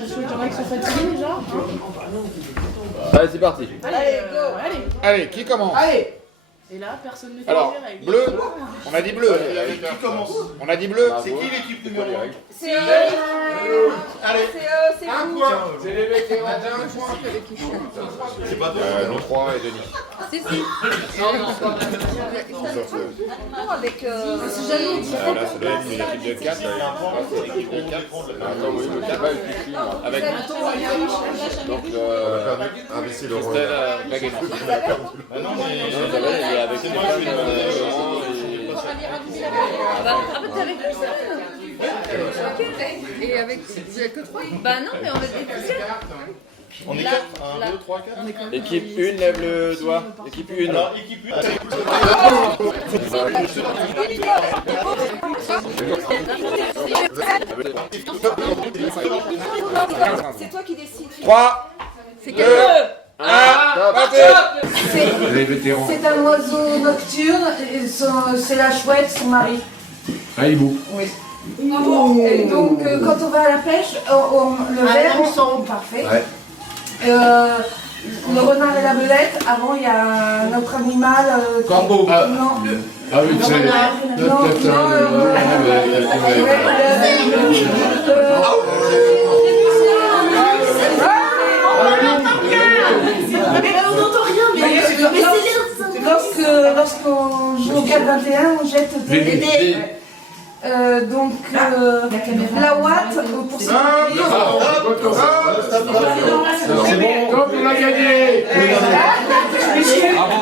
Je souhaite qu'il y en a qui sont fatigués déjà. Allez, c'est parti. Allez, go. Allez, qui commence? Allez. Et là, personne ne fait Alors, les règles. bleu. On a dit bleu. Qui commence? On a dit bleu. C'est qui l'équipe numéro 1? C'est eux. Allez, C'est un vous. point. C'est les mecs qui ont C'est pas deux. nous trois et Denis. C'est si. Avec. Là, ça doit être une équipe de 4. C'est l'équipe de 4. Attends, oui, je sais pas, je suis moi. Avec donc, Investir le rôle. Christelle Gagnon. Ah non, mais Non, ça va, il est avec Stéphane, Laurent et... Ah, bah t'es avec personne. Et avec. Vous êtes que 3? Bah non, mais on va être plusieurs. on est 4. 1, 2, 3, 4. Équipe 1, lève le doigt. Équipe 1. Alors, équipe 1. C'est toi qui décides. 3, C'est 2, quel 1, partez! Les vétérans. C'est un oiseau nocturne, et c'est la chouette, son mari. Ah, hibou. Oui. Et donc, quand on va à la pêche, le verre, parfait. Ouais. Le renard et la belette, avant il y a un autre animal. Corbeau. Non. Ah oui, c'est. On n'entend rien, mais Lorsqu'on joue au 4-21, on jette des dés. Donc, la Watt, pour C'est bon. Donc on a gagné. Bravo.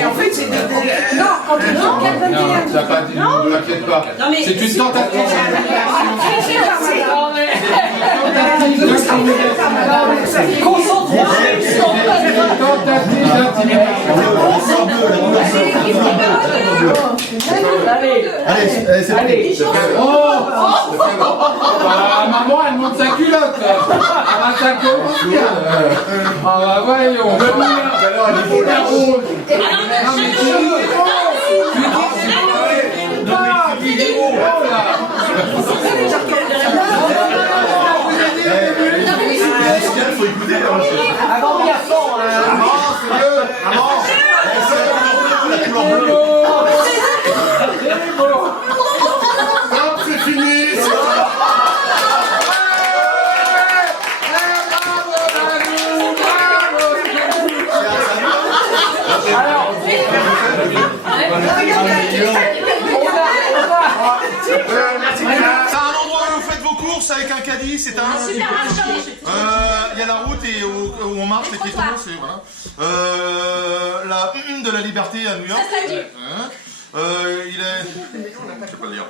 Et en fait, c'est non, quand on joue au 4-21. Non, t'as pas dit, ne t'inquiète pas. C'est une tentative. Allez, c'est parti. Oh, maman, elle monte sa culotte. Elle va s'accommoder. Ah bah voyons. Alors, il faut la rouge. Non mais tu faut écouter. avant garçon. C'est mieux. La couleur bleue. Hop, c'est fini. C'est un endroit où vous faites vos courses avec un caddie, c'est un. Il y a la route et où on marche, les piétons, c'est voilà. La de la liberté à New York. Il est. Je sais pas le dire.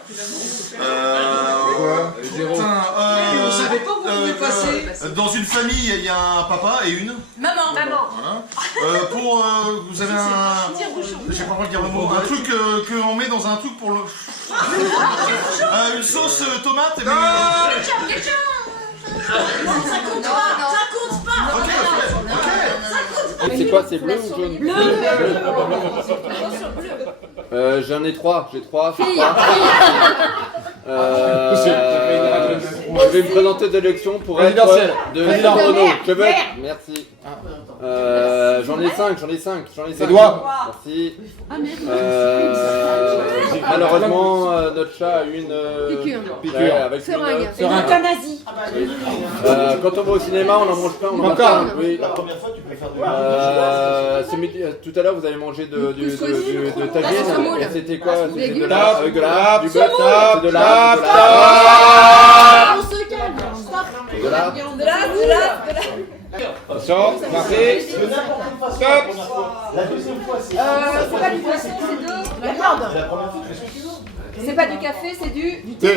On savait pas où vous pouviez passer. Dans une famille, il y a un papa et une. Maman. Voilà. Vous avez un. J'ai pas le droit de dire le mot. Un truc qu'on met dans un truc pour le. Une sauce tomate. Mais... Ça compte pas. Ok. C'est quoi, c'est bleu ou jaune? Bleu. J'en ai 3, j'ai 3. Je vais me présenter d'élection pour être de Renault. Je veux. Merci. J'en ai 5. C'est doigt. Merci. Malheureusement, notre chat a une piqûre avec Seringue. une euthanasie. Quand on va au cinéma, on en mange plein. On en Encore. mange plein. Oui. La première fois, tu peux faire de Tout à l'heure, vous avez mangé de tagine. Et c'était quoi? C'était de Tap, la, du bœuf, tap, de la, On se calme. Stop. de la. Attention, partez. Stop. La deuxième fois, c'est. C'est pas du poisson, c'est de. La merde. La première fois, tu fais ce que tu veux. C'est pas du café, c'est du. Thé.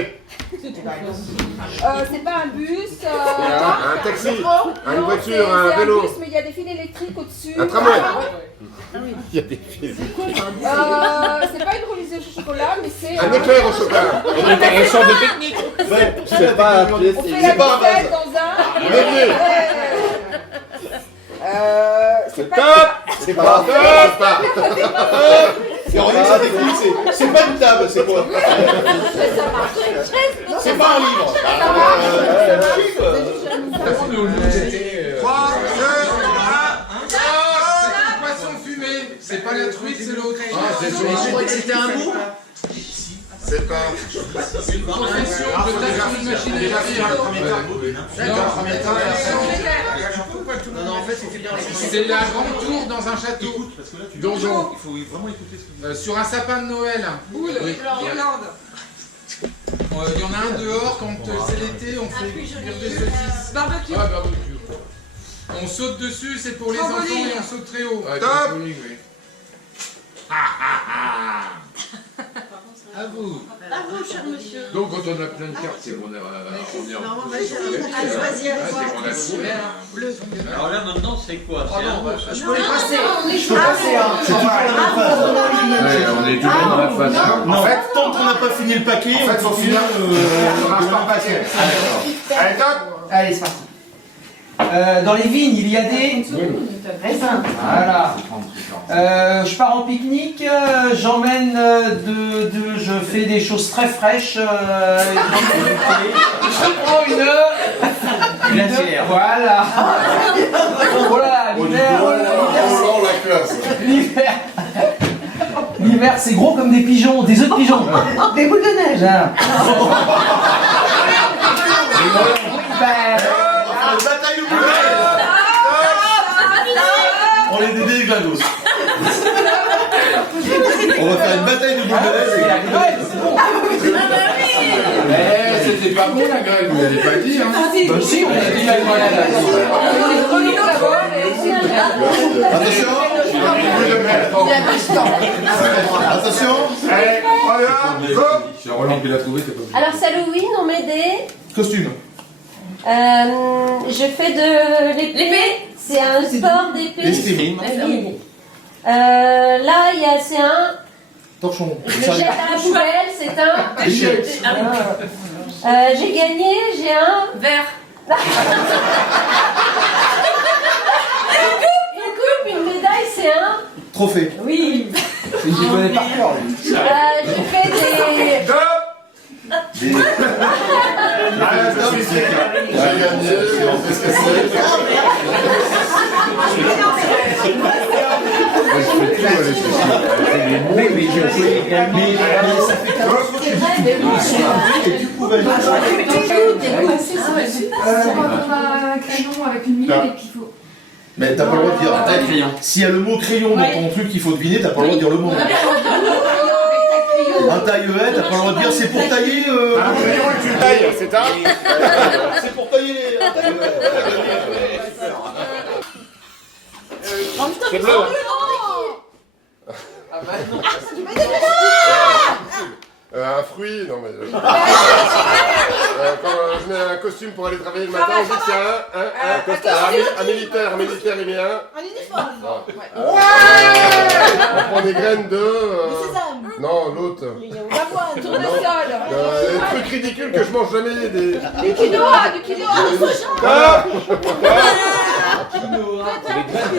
C'est pas un bus. Un taxi. Une Non, voiture, c'est un vélo. bus, mais il y a des fils électriques au-dessus. Un tramway. Il y a des fils. C'est pas une remise au chocolat, mais c'est. Un éclair au chocolat. Intéressant de technique. C'est pas un pied, On fait c'est la pas un vaisselle dans un. C'est pas. Top. C'est pas. C'est René, ça décline, c'est pas une table. mais c'est quoi? C'est pas un livre. 3, 2, 1. C'est poisson fumé. C'est pas la truite, c'est l'autre. Je croyais que c'était un mot. C'est pas. Une profession, je tape sur une machine à écrire. Non, en fait, c'était bien. C'est la grande tour dans un château. Donjon. Il faut vraiment écouter ce que Sur un sapin de Noël. Boule, Irlande. Il y en a un dehors quand c'est l'été, on fait cuire des saucisses. Barbecue. Ah, barbecue. On saute dessus, c'est pour les enfants et on saute très haut. Top. À vous. À vous, cher monsieur. Donc quand on a plein de cartes, c'est qu'on est en Alors là maintenant c'est quoi? Je peux les passer. Je peux passer, hein. C'est toujours la même phase. On est toujours dans la phase. Non, en fait, tant qu'on n'a pas fini le paquet, En fait, faut finir par passer. Allez, top. Allez, c'est parti. Dans les vignes, il y a des raisins. Voilà. Je pars en pique-nique, j'emmène je fais des choses très fraîches. Je prends une glacière. Voilà. Voilà, l'hiver, c'est gros comme des pigeons, des œufs de pigeons. Des boules de neige. Voilà. bataille au boulet. On est des glagos. On va faire une bataille de boules de neige. C'était pas bon la grève, vous l'avez pas dit, hein? Bah si, on a dit la grève. Attention. Attention. Allez, regarde, go. C'est Roland qui l'a trouvé, t'es pas. Alors, c'est Halloween, on met des. Costume. Je fais de l'épée. C'est un sport d'épée. Escrime. Oui. Là, c'est un. Torchon. Je le jette à la poubelle, c'est un. Échec. J'ai gagné, j'ai un. Vert. Une coupe, une médaille, c'est un. Trophée. Oui. Il connaît par cœur, lui. Je fais des. Crayon avec une mine et puis il faut. Mais t'as pas le droit de dire. S'il y a le mot crayon dans ton truc qu'il faut deviner, t'as pas le droit de dire le mot. Un taille-haie, t'as pas le droit de dire c'est pour tailler. Un crayon et tu le tailles, c'est ça? C'est pour tailler les. C'est bleu. Un fruit, non mais. Quand je mets un costume pour aller travailler le matin, on dit que c'est un costume. Un militaire, il met un. Un uniforme. On prend des graines de. Non, l'autre. L'avoine, tournesol. Des trucs ridicules que je mange jamais. Du quinoa, du quinoa.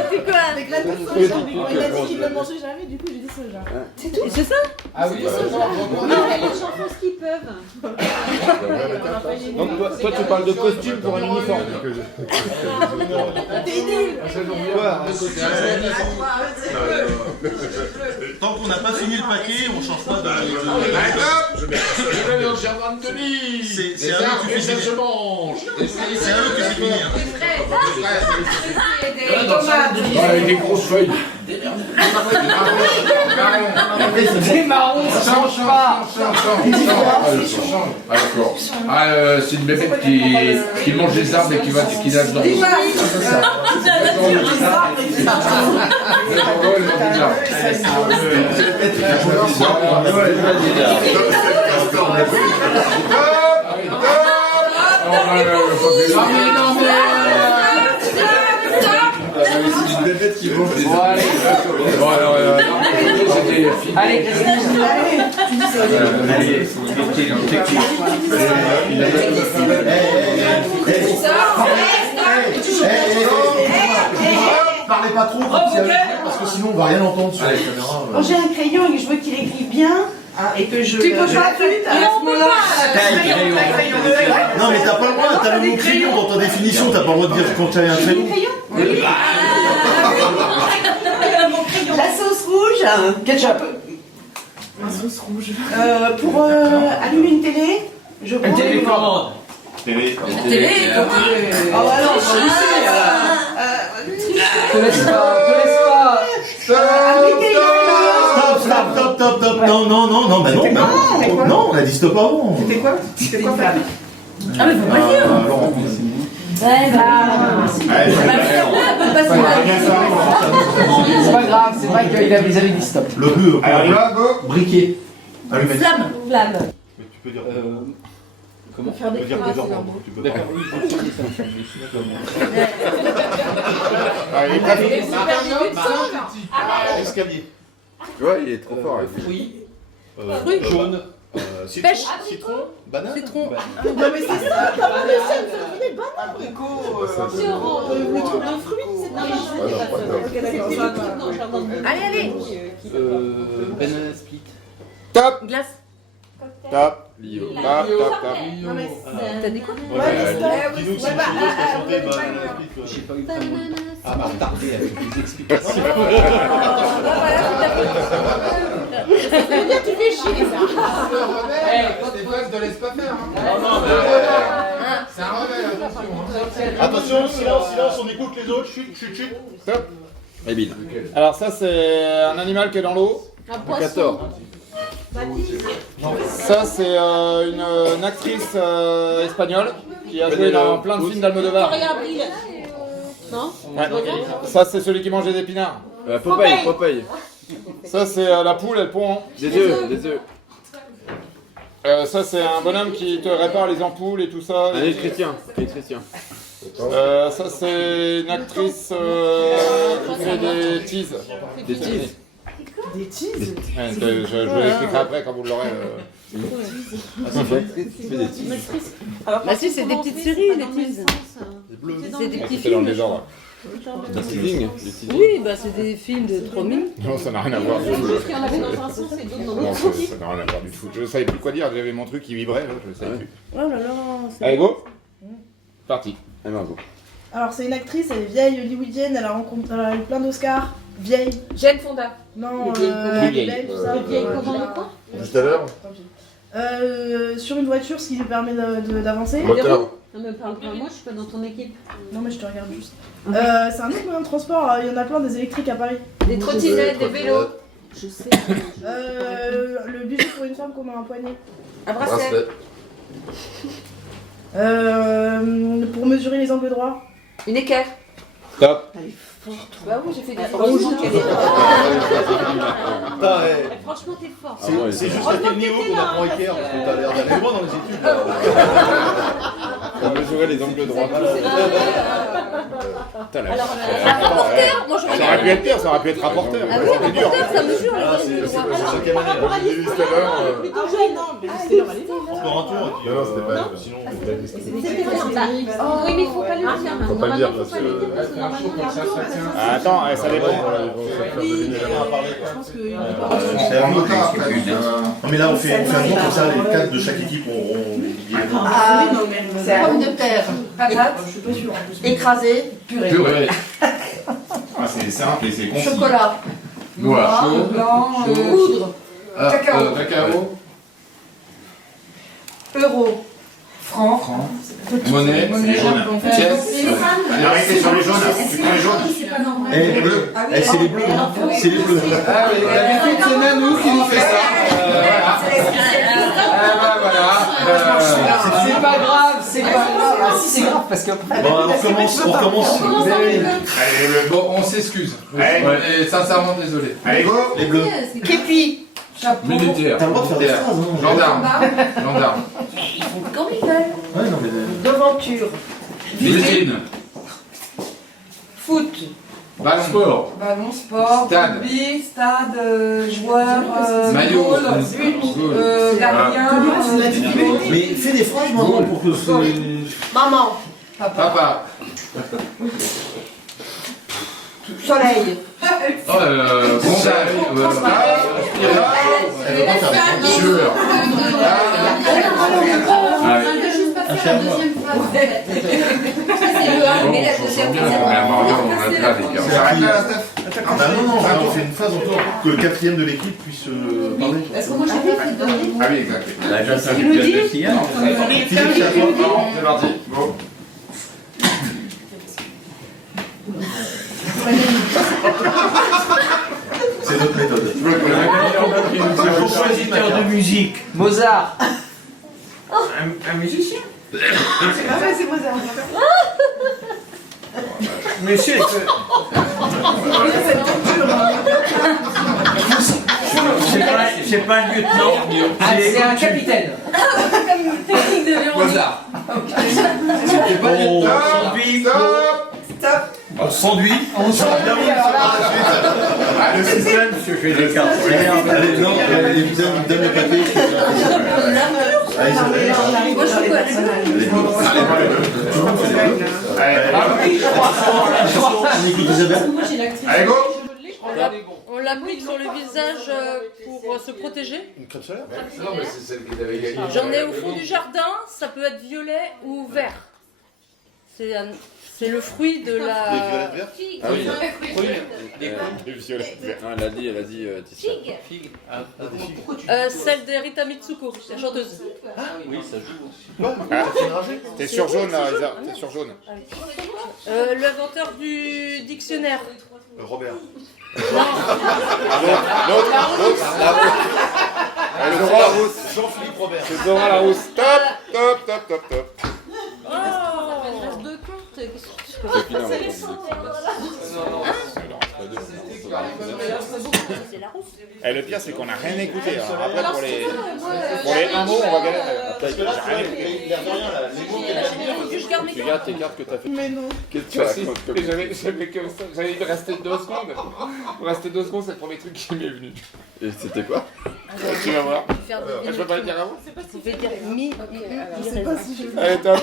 C'était quoi? Des graines de soja. Il a dit qu'il ne le mangeait jamais, du coup j'ai dit soja. C'est tout. C'est ça? Ah oui, Non, mais les gens font ce qu'ils peuvent. Donc toi tu parles de costume pour un uniforme. T'es nul. Tant qu'on n'a pas fini le paquet, on change pas de. je vais dans le jardin de Denis. C'est à eux que je mange. C'est à eux que c'est fini. Des tomates. Avec des grosses feuilles. Des marrons, ça change pas. Ah d'accord. C'est une bébête qui mange des arbres et qui nage dans l'eau. C'est une bébête qui mange des Allez, Parlez pas trop parce que sinon on va rien entendre sur les caméras. Quand j'ai un crayon et que je veux qu'il écrive bien, Et que je. Tu peux pas à ce moment-là. Non, mais t'as pas le droit, t'as le mot crayon dans ta définition, t'as pas le droit de dire quand t'as un crayon. La sauce rouge. Ketchup. La sauce rouge. Pour allumer une télé, je prends. Une télécommande. Télé. Télé, Ah bah non, Te laisse pas. Stop. Non, bah non. Non, on a dit stop avant. C'était quoi Flamme. Ah, mais faut pas dire. Laurent. C'est pas grave, c'est vrai qu'ils avaient dit stop. Le bleu. Alors là, go. Briquet. Allumette. Flamme. Flamme. Mais tu peux dire. Comment Faire des Tu peux dire phrases, plusieurs c'est un mots. mot. Tu peux pas. Escalier. Ouais, il est trop fort. Fruit. Jaune. Pêche. Citron. Banane. Citron. Non mais c'est ça, comment le chien ça finit banane. Le truc de fruits, c'est pas Allez. Banana split. Top. Glace. Top. Non mais T'as dit quoi? Dis-nous si tu veux chanter banane split. J'ai pas eu le temps. Ah bah retardé avec des explications. tu fais chier ça. Stéphane, te laisse pas faire. Non, mais. C'est un rebelle, attention. Attention, silence, on écoute les autres. Chut. Top. Et Bill. Alors ça c'est un animal qui est dans l'eau. Un poisson. 14. Ça c'est une actrice espagnole qui a joué dans plein de films d'Almodovar. Non. Ouais. Ça c'est celui qui mange des épinards. Popeye. Ça c'est la poule, elle pond. Des œufs. Ça c'est un bonhomme qui te répare les ampoules et tout ça. Un électricien. Ça c'est une actrice qui fait des teases. Des teases. Des teases. Ouais, je vous l'expliquerai après quand vous l'aurez. Bah si, c'est des petites séries, les teases. C'est des petits C'est dans le films. désordre. Du teasing. Oui, bah c'est des films de 3 minutes. Non, ça n'a rien à voir du tout. Il y en avait dans un sens et d'autres dans Non, l'autre. ça n'a rien à voir du tout. Je savais plus quoi dire, j'avais mon truc qui vibrait, là, je savais plus. Oh là là, c'est... Allez, go. Parti. Allez, Margot. Alors c'est une actrice, elle est vieille hollywoodienne, elle a eu plein d'Oscars. Vieille. Jane Fonda. Non, Plus elle est vieille. belle, tout ça. Vieille comment et quoi? Juste à l'heure. Sur une voiture, ce qui lui permet d'avancer. Moteur. Non mais parle pas, moi je suis pas dans ton équipe. Non mais je te regarde juste. C'est un autre moyen de transport, il y en a plein des électriques à Paris. Des trottinettes, des vélos. Je sais. Le bijou pour une femme qu'on a un poignet. Un bracelet. Pour mesurer les angles droits. Une équerre. Top. Bah oui, j'ai fait des Franchement t'es fort. C'est juste à quel niveau qu'on apprend Ikea, parce que t'as l'air d'aller loin dans les études. Là. On va mesurer les angles droits. Putain, la- Rapporteur. Moi j'aurais Ça aurait pu être pire, ça aurait pu être rapporteur. Ah oui, C'est dur. rapporteur, ça mesure. Ah, c'est cinquième année. Moi, j'ai dit tout à l'heure. Plutôt jeune, non, mais c'était leur aller. Encore un tour. Et puis, Non, c'était pas- sinon, C'était bien. Oh oui mais il faut pas le dire. Faut pas le dire, Normalement, parce faut pas le dire, parce que Un show comme ça, ça tient. Ah, attends, ça dépend. Je pense que. c'est un motard. Non, mais là, on fait un tour comme ça, les 4 de chaque équipe auront. Ah, c'est pomme de terre, patate, Je suis pas sûre. écrasée, purée. Purée. Ah, c'est simple et c'est concis. Chocolat. Noir. Chaud. Blanc, Chaud. poudre. Ah, Cacao. Cacao. Euro. Franc. Monnaie. Pièce. Arrêtez sur les jaunes, tu prends les jaunes. Eh, les bleus. Eh, c'est les bleus. C'est les bleus. Ah oui, d'habitude c'est Nanou qui nous fait ça. Ah voilà. C'est pas grave, c'est pas grave. Ah si, c'est grave parce qu'après. Bon, on recommence. Allez, bon, on s'excuse. Et sincèrement désolé. Allez, go. Les bleus. Képi. Chapeau. Militaire. T'as le droit de faire des phrases, hein. Gendarme. Gendarme. Comme ils veulent. Ouais, non, mais. Devanture. Vitrine. Foot. Ballon. Sport. Ballon, sport. Stade. Rugby, stade, joueur, Maillot. goal, but, gardien. Mais fais des phrases maintenant pour que ce. Maman. Papa. Papa. Soleil. Ah bah non, on fait une phase encore pour que le quatrième de l'équipe puisse parler. Parce que moi j'ai fait de donner. Ah oui, exact. Philippe, c'est à toi. C'est parti. Go. C'est notre méthode. Compositeur de musique. Mozart. Un musicien. C'est pas vrai, c'est Mozart. Monsieur, c'est pas un lieutenant. Ah, c'est un capitaine. Technique de violon. Mozart. Stop. On se conduit. On s'en va. Le système, monsieur, fait des cartes. Allez, non, évidemment, donne le papier. Allez, Moi je suis quoi? on écoute Isabelle. Moi j'ai l'actrice. Allez, go. On l'applique sur le visage pour se protéger. Une crème solaire. Non, mais c'est celle qui t'avait gagné. J'en ai au fond du jardin, ça peut être violet ou vert. C'est le fruit de Des la... violettes vertes. Ah oui. Des violets verts. Non, elle a dit Tissa. Celle de Rita Mitsuko, la chanteuse. Oui, ça joue. T'es sur jaune là, Elsa. T'es sur jaune. L'inventeur du dictionnaire. Robert. L'autre. Allez, Zora Larousse. Jean-Philippe Robert. C'est Zora Larousse. Top. Oh, il reste deux comptes. C'est la rousse. Et le pire, c'est qu'on n'a rien écouté. Alors après, pour les 1 mot, on va galérer. Parce que là, j'ai rien écouté. Il y a rien là. Les mots qu'elle a dit. Tu regardes tes cartes que t'as fait. Mais non. Qu'est-ce que tu racontes comme ça? J'avais comme ça. J'allais me rester 2 secondes. Il me restait 2 secondes, c'est le premier truc qui m'est venu. Et c'était quoi? Tu vas voir. Faire Je peux pas le dire avant. Vous pouvez dire mi. Je sais pas si je vais. Allez, top.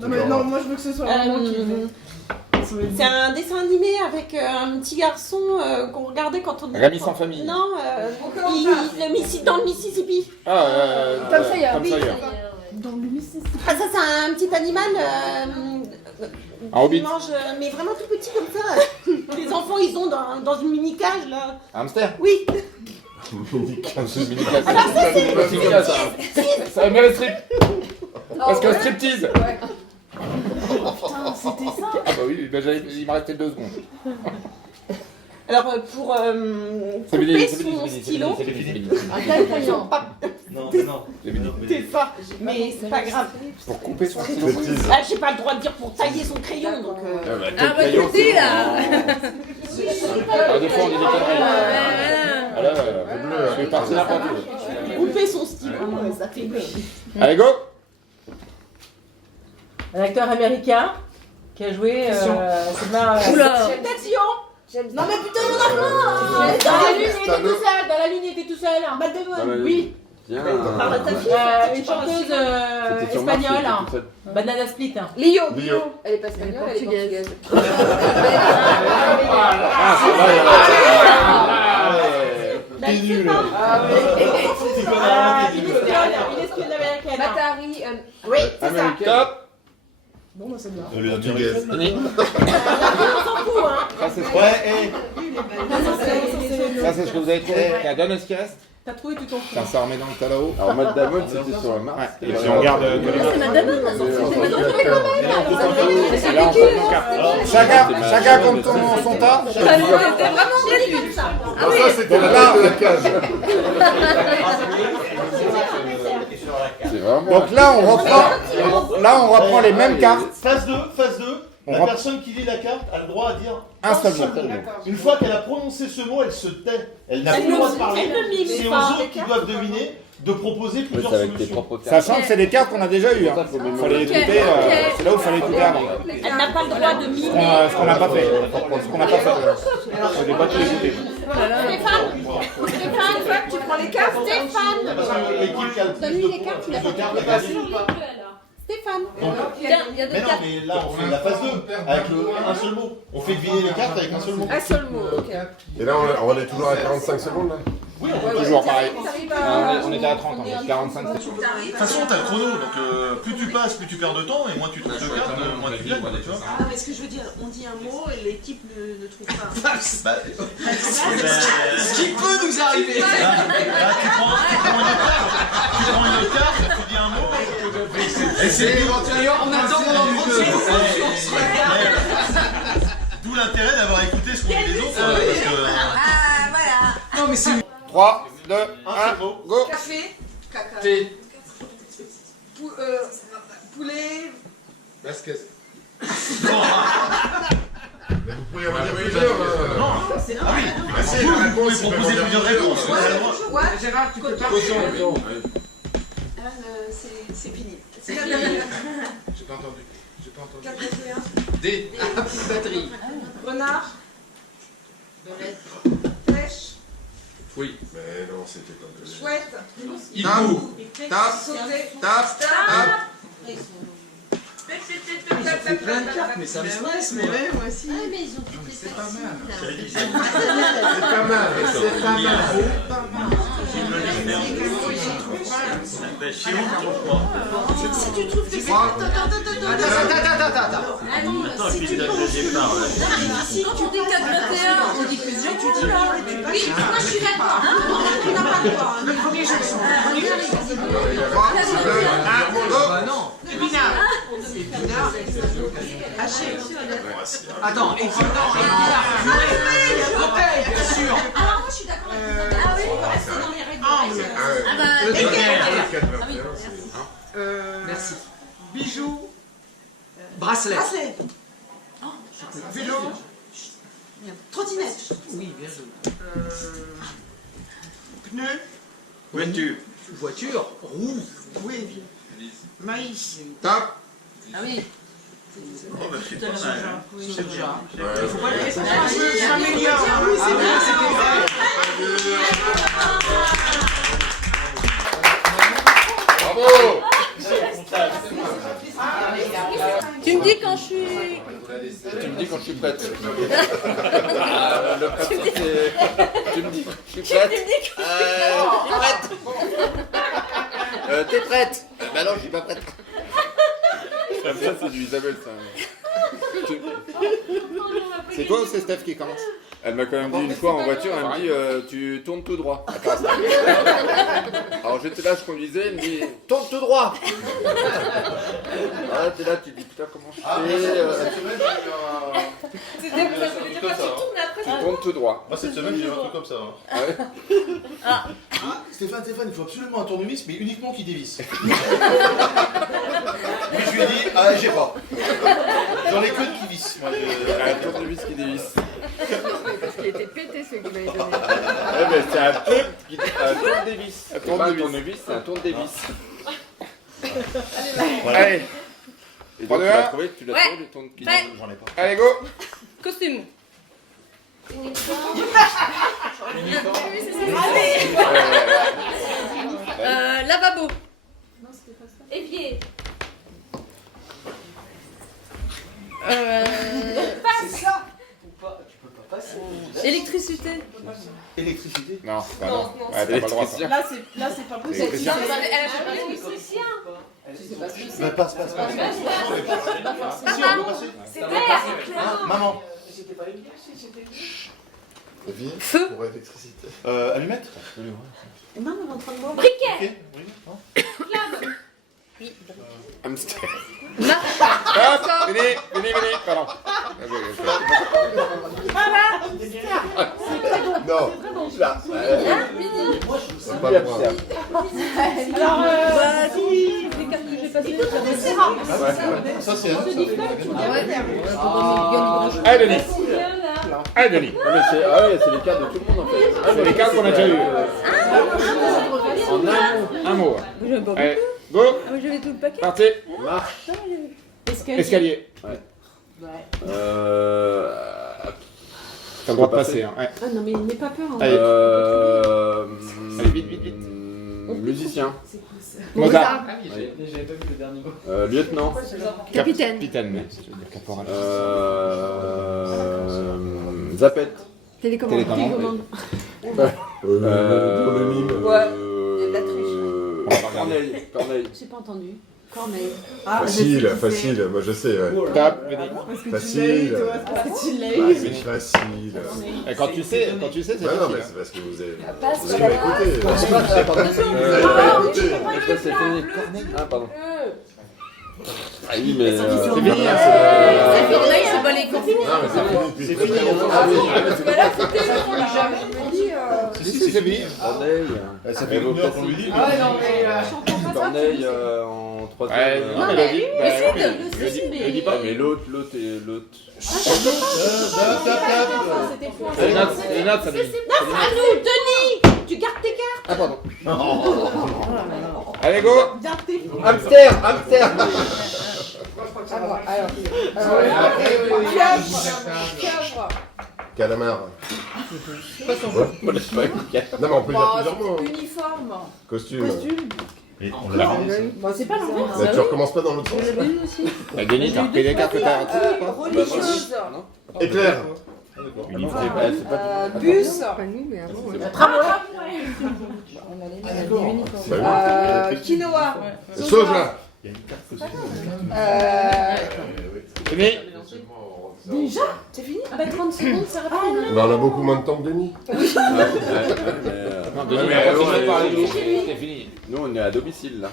Non, mais non, moi je veux que ce soit vraiment qui fait. C'est un dessin animé avec un petit garçon qu'on regardait quand on était... Rémi sans famille. Non, dans le Mississippi. Tom Sawyer. Oui. Dans le Mississippi. Ah, ça c'est un petit animal Un hobbit. qui mange, mais vraiment tout petit comme ça. Les enfants ils sont dans une mini cage là. Un hamster. Oui. C'est une mini classe. Ça va bien le strip. Parce qu'un striptease. Putain, c'était ça. Ah bah oui, bah il m'a resté 2 secondes. Alors pour C'est couper fini, son stylo, c'est fini. t'es fort, mais c'est pas grave. Pour couper son stylo. Ah, j'ai pas le droit de dire pour tailler son crayon donc. Ah bah tu le dis là. Alors des fois on dit des conneries. Ah là, je vais partir n'importe où. Couper son stylo, ça fait bien. Allez, go. Un acteur américain qui a joué. C'est pas. Oula. Attention. Non, mais putain, il y en a plein. Dans la lune, il était tout seul. Dans la lune, il était tout seul. Matt Damon. Oui. Tiens. Une chanteuse espagnole. Banana Split. Lio. Elle est pas espagnole, elle est portugaise. Ah, c'est vrai. Une espionne américaine. Matari. Oui, c'est ça. Top. Bon, bah c'est bien. Le Rodriguez. On s'en fout, hein. Ça c'est ça c'est ce que vous avez trouvé. Tiens, donne ce qui reste. T'as trouvé, tu t'en fous. Ça remet dans le tas là-haut. Alors, Matt Damon, c'était sur la marque. Ouais. Et puis on regarde. C'est Matt Damon. Là on compte nos cartes. Chacun compte son tas. C'était vraiment bien comme ça. Ah oui. Ça c'était la cage. C'est vraiment. Donc là on reprend les mêmes cartes. Phase 2. On La rep- personne qui lit la carte a le droit à dire Un seul mot. Une fois qu'elle a prononcé ce mot, elle se tait. Elle n'a plus le droit de parler. C'est aux autres qui doivent deviner de proposer Ouais, plusieurs c'est avec tes solutions. propres cartes. Sachant que c'est des cartes qu'on a déjà eues. Hein. Fallait écouter, c'est là où il fallait écouter avant. Elle n'a pas le droit de mimer. Ce qu'on n'a pas fait. Ce qu'on n'a pas fait. Je n'ai pas tout écouté. Stéphane, tu prends les cartes. Stéphane, L'équipe qui a le plus donne-lui les cartes, il a de pas cartes, de vas-y. Stéphane. Tiens, il y a deux Mais non, cartes. mais là, on fait la phase 2 avec un seul mot. On fait deviner les cartes avec un seul mot. Un seul mot, ok. Et là, on est toujours à 45 secondes là. Oui, Toujours pareil. T'arrives à- On était à 30, en fait. 45 c'est sûr. De toute façon, t'as le chrono, donc plus tu passes, plus tu perds de temps, et moins tu trouves de cartes, moins tu gagnes, tu vois. Ah, mais ce que je veux dire, on dit un mot et l'équipe ne trouve pas. Bah, Ce qui peut nous arriver. là, tu prends une autre carte, tu dis un mot, Et c'est éventuellement, on attend pendant 30 secondes. d'où l'intérêt d'avoir écouté ce qu'on dit les autres, parce que... Ah, voilà. Non, mais c'est 3, 2, 1, c'est beau. go. Café. Caca. T. Poulet. Vasquez. Vous pouvez avoir plusieurs. Non, C'est ah oui, vous pouvez proposer plusieurs réponses. Gérard, tu peux pas. C'est fini. J'ai pas entendu. J'ai pas entendu. D. Batterie. Renard. Flèche. Oui. Mais non, c'était comme ça. Chouette. Hibou. Tape. Sauter. Tape. Tape. C'est plein de cartes, mais ça me stresse, moi. Ouais, moi aussi. Ah, mais ils ont toutes les C'est pas mal. faciles. C'est pas mal. C'est pas mal. Si tu trouves que c'est... Attends. Si tu penses... Si Tu dis 4-21, on dit que je tu dis là. Oui, moi je suis d'accord. Tu n'as pas le droit. Le premier jeu. 3, 2, 1, go. Bah non. Épinard. Haché. Attends, Épinard. Ok, bien sûr. Alors moi je suis d'accord avec vous. Ah oui, on va rester dans les règles. Ah bah, Merci. Bijoux. Bracelet. Bracelet. Vélo. Trottinette. Oui, bien joué. Pneu. Voiture. Roue. Oui. Maïs. Tape. ah oui. C'est déjà. Faut pas le s'améliore. Oui, c'est bien, c'était fait. Bravo. Tu me dis quand je suis. Tu me dis quand je suis prête. Le prêtre, c'est... Tu me dis quand je suis prête. T'es prête? Bah non, je suis pas prête. Ça, c'est du Isabelle, ça. C'est toi ou c'est Steph qui commence? Elle m'a quand même dit une fois en voiture, elle me dit tu tournes tout droit. Attends, alors j'étais là, je conduisais, elle me dit tourne tout droit. Ah, t'es là, tu te dis putain comment je fais. Tu tournes tout droit. Moi cette semaine j'ai eu un truc comme ça. Ah ouais. Stéphane, il faut absolument un tournevis, mais uniquement qui dévisse. Mais je lui ai dit, ah j'ai pas. J'en ai que de qui visse. Moi, Un tournevis qui dévisse. Parce qu'il était pété ce que vous m'avez donné. Ouais, mais c'est un tournevis. Un tournevis, c'est un tournevis. Allez. Et donc, tu l'as trouvé, tu l'as trouvé, le tournevis. J'en ai pas. Allez, go. Costume. Lavabo. Évier. C'est ça. Tu peux pas passer. Électricité. Électricité? Non, bah non. Ouais, t'as pas le droit, ça. Là c'est pas possible. Électricien. Bah, passe. Si, on peut passer. Maman. Feu. Pour électricité. Allumette? Non, on est en train de boire. Briquet. Ok, oui, non. Hamster. Non. Hop, venez, pardon. Non. Là. C'est pas moi. Alors, Les cartes que j'ai passées. Ça c'est un. Allez, Denis. Allez, Denis. Ah oui, c'est les cartes de tout le monde en fait. Ah, c'est les cartes qu'on a déjà eues. En un mot. Allez, go. Ah, mais j'avais tout le paquet. Partez. Marche. Escalier. Ouais. T'as le droit de passer. Hein. Ouais. Ah non, mais n'aie pas peur. Hein. Allez. Allez, vite. Musicien. Mozart. J'avais pas vu le dernier mot. Lieutenant. Capitaine. Capitaine, mais je veux dire caporal. Zapette. Télécommande. Corneille. J'ai pas entendu. Corneille. Facile, moi je sais. Ouais. Tap. Facile. Tu l'as Bah, eu. c'est facile. Et quand tu sais, c'est Bah non, facile. mais c'est parce que vous avez pas Je écouté. sais pas, c'est pas c'est fini. Ah, pardon. Ah oui, mais c'est fini. Corneille, c'est pas les Non, mais c'est fini. Si, c'est fini. Corneille. Ça fait une heure qu'on lui dit. Corneille en troisième. Non, mais Je dis pas, mais l'autre. C'était Les notes, ça dit. Non, c'est à nous, Denis. Tu gardes tes cartes. Ah, pardon. Allez, go. Hamster. Calamar. Moi, je sais pas. Non, mais on peut dire plusieurs mots. Uniforme. Costume. Et on l'a Bon, c'est pas l'envers. Mais tu recommences pas dans l'autre sens. Bah, Denis, t'as repris les cartes que t'as ratées ou pas? Religieuse. Éclair. Bus. Tramway. Quinoa. Soja. Fini. Déjà? C'est fini? Ah bah 30 secondes, c'est rapide. Mais on a beaucoup moins de temps que Denis. Non, Denis, c'est fini. Nous, on est à domicile, là.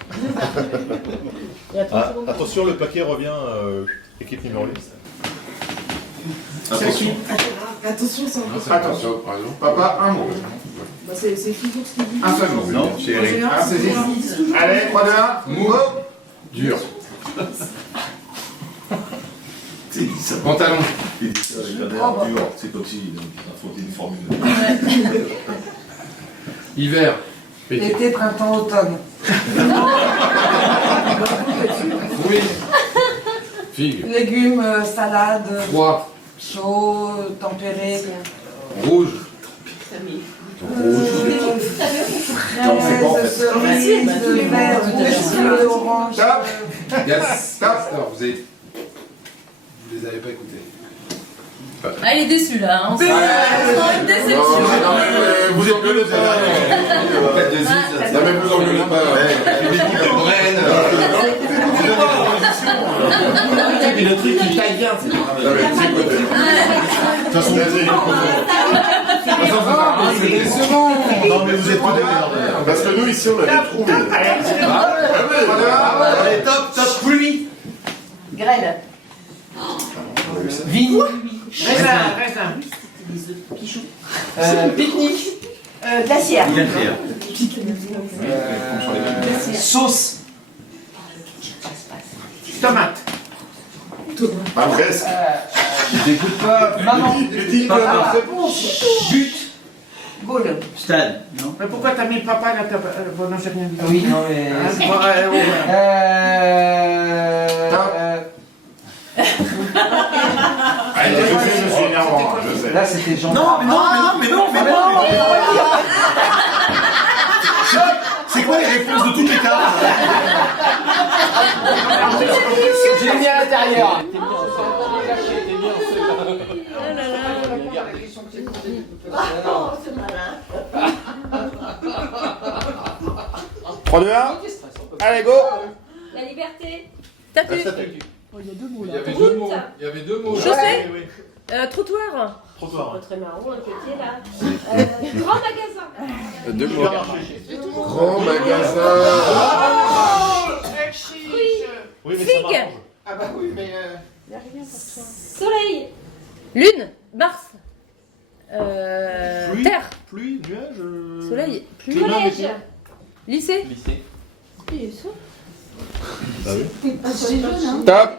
Attention, le paquet revient équipe numéro 8. Attention. Attention, ça va. Attention, par exemple. Papa, un mot. Bah, c'est toujours ce qu'il dit. Un seul mot. Non, c'est Eric. C'est dit. Allez, 3, 2, 1. Mot. Dur. Pantalon. Il dit ça avec un air dur, c'est comme s'il a fauté une formule. Hiver. Été, printemps, automne. Oui. Figue. Légumes, salade, Froid. chaud, tempéré. Rouge. Fraises, cerises, vert, bleu, orange. Stop. Yes. Stop. Alors, vous les avez pas écoutés. Ah, il est déçu là. Hein. C'est une déception. Vous êtes que le Non, mais vous engueulez pas. L'équipe de Brenne. Mais le truc, il taille bien, c'est Non, mais c'est quoi? De toute façon, C'est décevant. Non, mais vous êtes pas des merdes. parce que nous, ici, on avait trouvé. Allez, top, pluie. Grêle. Vigne. Raisin. Pique-nique. Glacière. Sauce. Tomate. Pas presque. T'écoutes pas. Maman. Papa. But. Gaulle. Stade, non? Mais pourquoi t'as mis papa là? Bon, non, j'ai rien dit. Oui, non, mais. Allez, je suis énervant, je sais. Là, c'était Jean. Non. C'est quoi les réponses de toutes les cartes? J'ai mis à l'intérieur. T'es mis en caché, t'es mis en C'est malin. 3, 2, 1. Allez, go. La liberté. Statue. Il y avait deux mots. Il y avait deux mots. Chaussée. Trottoir. Trottoir. Très marrant, un côté là. Grand magasin. Deux mots. Grand magasin. Oui, mais ça Figue. m'arrange. Ah bah oui, mais... Soleil. Lune. Mars. Pluie. Terre. Pluie, nuage. Soleil. Pluie. Climat, Collège. météo. Lycée. Top. Top.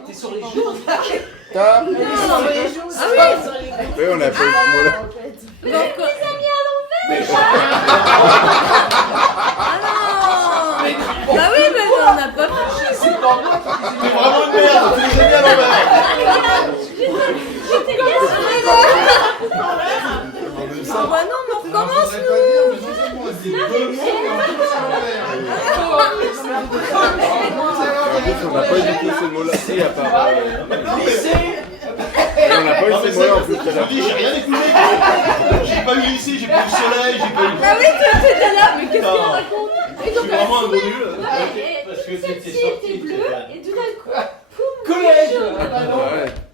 Ah oui. Oui, on a fait ce mot-là. Les amis à l'envers. Bah oui, mais on n'a pas fait. C'est vraiment une merde, tu les as mis à l'envers. J'étais bien sur les Ah bah non, mais on recommence nous. on n'a pas eu du tout ce mot-là. Si, à part. Lycée. On n'a pas eu ce mot-là en plus. Je te dis, j'ai rien écouté. J'ai pas eu lycée, j'ai pas eu le soleil, j'ai pas eu. Ah oui, toi t'étais là, mais qu'est-ce qu'il raconte? Je suis vraiment un gros nul. Celle-ci était bleue et tout d'un coup, poum, Collège. jaune. Ah bah non.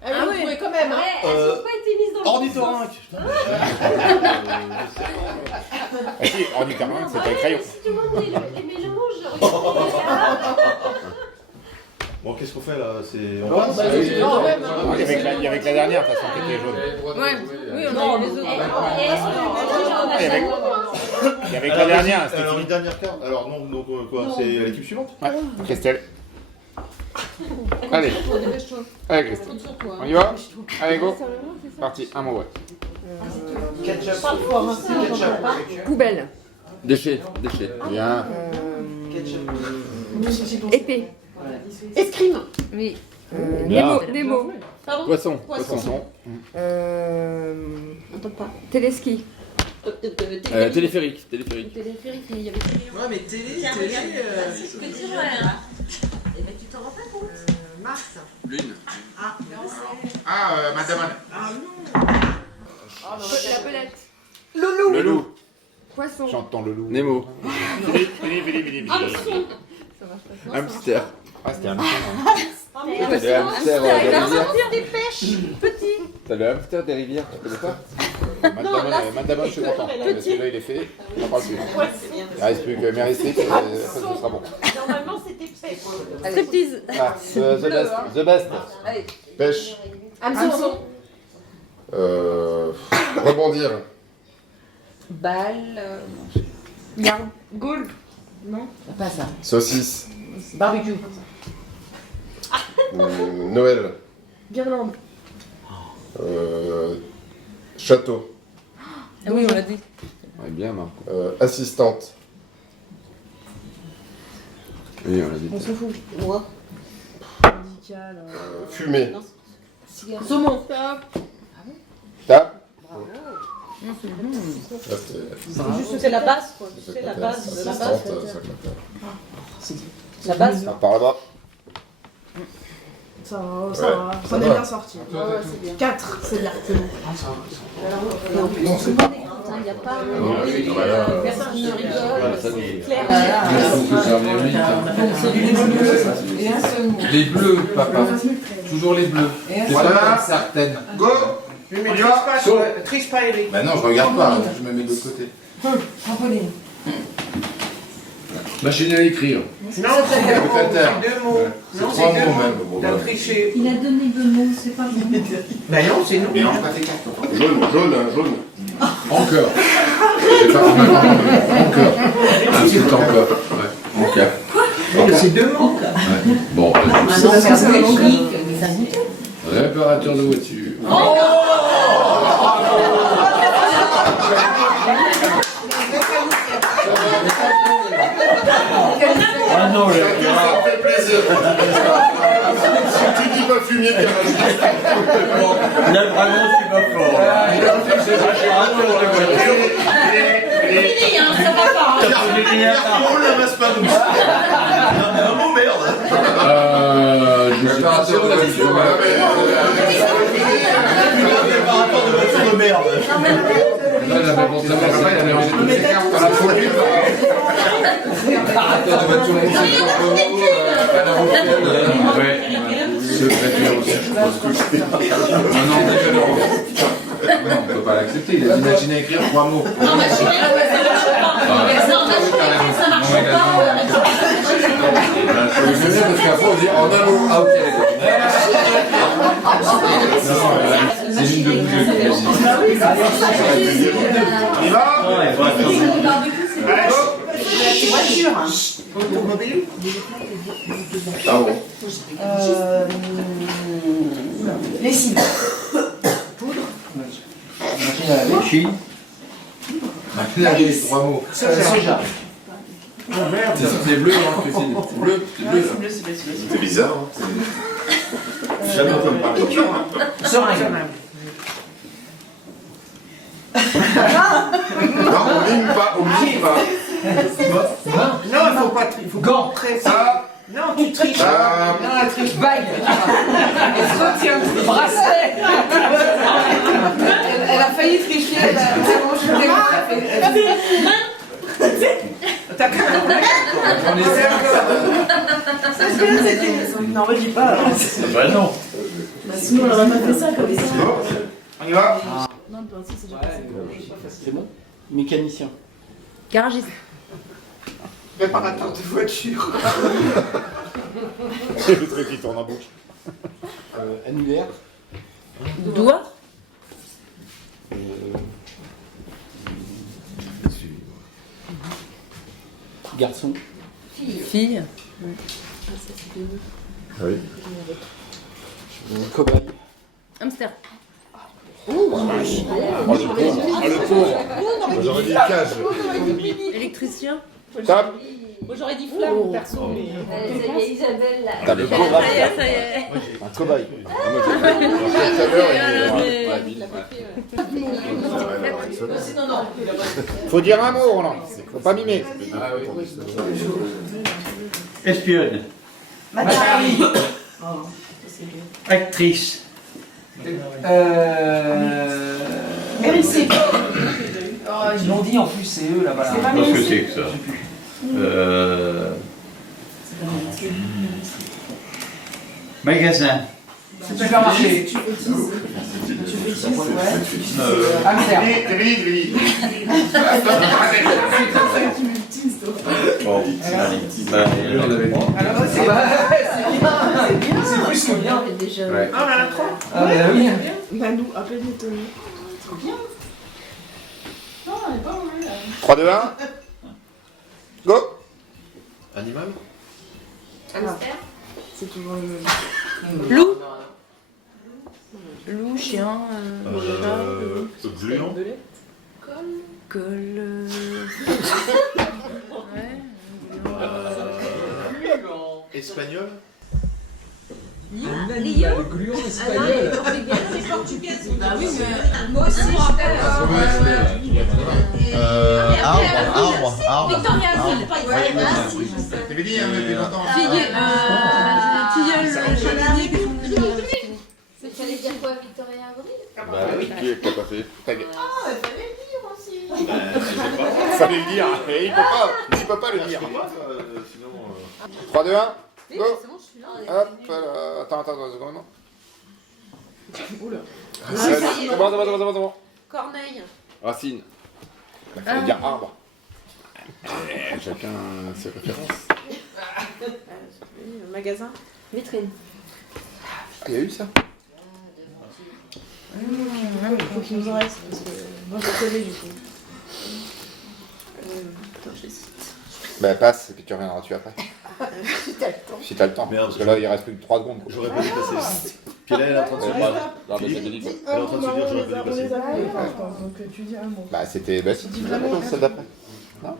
Ah oui, vous pouvez quand même. Hein. Elles n'ont pas été mises dans le Ornithorynque. Ah si, ornithorynque, c'est un crayon. Si tout le monde les mélange, Bon, qu'est-ce qu'on fait là? C'est. On Bah, passe. c'est quand même. Hein. Il y avait que la dernière, de toute façon, qui était jaune. Ouais, oui, on a eu les autres. Et elles sont Il y avait que la dernière, c'était Alors, fini. une dernière carte. Alors, non, donc quoi? C'est l'équipe suivante? Ouais, Christelle. Allez. Allez, Christelle. On y va? Allez, go. Parti, un mot, ouais. Ketchup. Poubelle. Déchet. Bien. Épée. Escrime. Oui. Bien. Nemo. Pardon. Poisson. Téléski. Téléphérique. Téléphérique, il y avait Ouais, mais télé. Tiens, regarde. Je peux dire rien. Eh ben, tu t'en rends pas compte. Mars. Lune. Madame. La belette. Le loup. Poisson. J'entends le loup. Nemo. Philippe. Hamster. Hamster. Ah, c'était un hamster. Le hamster des rivières. Des pêches. Petit. T'as le hamster des rivières, tu connais pas? Madame, je suis content. Celui-là, il est fait. On en parle plus. Il reste plus que Mary Street, ça sera bon. Normalement, c'était pêche. Striptease. Ah, the best. Allez. Pêche. Hameçon. Rebondir. Balle. Garde. Goule. Non. Pas ça. Saucisse. Barbecue. Noël. Guirlande. Château. Ah oui, on l'a dit. Ouais, bien, Marc. Assistante. Oui, on l'a dit. On s'en fout. Moi. Fumée. Saumon. Tape. C'est la base, quoi. C'est la base de la base. La base. Par là-bas. Ça va, ça va. Ça en est bien sorti. 4, c'est bien. C'est bon. Il n'y a pas. Personne ne rigole. Claire. Et un seul mot. Les bleus, papa. Toujours les bleus. C'est Voilà. pas certaine. Go. Oui, mais triche pas, Eric. Bah non, je regarde pas. Je me mets de l'autre côté. Trampoline. Machine à écrire. Non, c'est deux mots. Non, c'est deux mots. T'as triché. Il a donné 2 mots, c'est pas bon. Ben non, c'est nous. Jaune. Encore. C'est pas encore. Un petit encore. Ouais. Encore. C'est deux mots. Bon, réparateur de voiture. Ah non, Ça me fait plaisir. Si tu dis pas fumier, t'es là vraiment, tu vas fort. Ça va pas. On la masse pas nous. Un mot merde. Je sais pas si on a dit Réparateur de voiture de merde. Là, j'avais pensé à ça, il a mélangé toutes ces cartes à la folie. Réparateur de voiture, ouais. Secrétaire aussi, je pense que je fais. Non, déjà le revers. Non, on peut pas l'accepter, il a dit machine à écrire 3 mots. Non, machine à écrire, ça marche pas. Non, machine à écrire, ça marche pas. C'est bien parce qu'après on dit en un mot. Ah ok, d'accord. C'est l'une de vous deux qui a dit. On y va. Voiture. Automobile. Ah bon. Lessive. Machine à laver. Machine à écrire 3 mots. Soja. C'est bleu, hein, Christine. C'est bleu, c'est bleu. C'est bizarre. Jamais entendu parler. Seringue. Non, on mime pas. Non, il faut pas. Il faut Gant. très Ça, Non, tu triches. Non, elle triche bague. Elle se retient le bracelet. Elle a failli tricher. Elle a vraiment jeté T'as quand même. Non, redis pas. Bah non. Bah, sinon, on aurait pas fait ça comme ça. On y va. Non, le principe, c'est déjà passé. C'est bon. Mécanicien. Garagiste. Réparateur de voiture. C'est le truc qui tourne en boucle. Annulaire. Doigt. Garçon. Fille. Oui. Cobaye. Hamster. Oh, le pauvre. J'aurais dit cage. Électricien. Top. Moi j'aurais dit flamme perso, mais. Ça y est, Isabelle là. T'as le Ça pauvre. y est, ça y est. Un cobaye. Faut dire un mot, Roland. Faut pas mimer. Espionne. Marie. Actrice. RIC. Ils l'ont dit en plus, c'est eux là-bas. C'est pas Qu'est-ce que c'est que ça Magasin. Supermarché. Hamster. Bon, C'est plus que bien. Déjà. Ouais. Ah, on en a 3. Ah bah oui. Nanou, appelle-nous Tony. Trop bien. Non, on est pas mauvais là. 3, 2, 1. Go. Animal. Hamster. C'est toujours le même. Loup. Loup, chien. Gluant. Colle. Espagnol. Le gluon espagnol. Bah oui, mais. Moi aussi, Arbre. Victoria Ville. T'avais dit, hein, depuis longtemps. Tilleul, chevalier. J'allais dire quoi, Victoria Avril? Bah oui, qui a pas fait ta gueule. Ah, il fallait le dire aussi. Fallait le dire, et il peut pas le dire. 3, 2, 1. Go. Hop là. Attends, 2 secondes. Oula. C'est bon. Corneille. Racine. Il fallait dire arbre. Chacun ses références. Magasin. Vitrine. Ah, il y a eu ça. Il faut qu'il nous en reste parce que moi je connais du coup. Attends, j'hésite. Bah passe, et puis tu reviendras dessus après. Si t'as le temps. Si t'as le temps. Merde, Parce que là, il reste plus que 3 secondes. J'aurais pas dû passer. Puis là, elle est en train de se dire. Non, mais j'ai dit. Dis Elle est un en train mot, de se dire, on j'aurais les pas a dû on les passer. a fait, donc tu dis un mot. Bah c'était. Bah si, tu l'avais dans celle d'après. Non.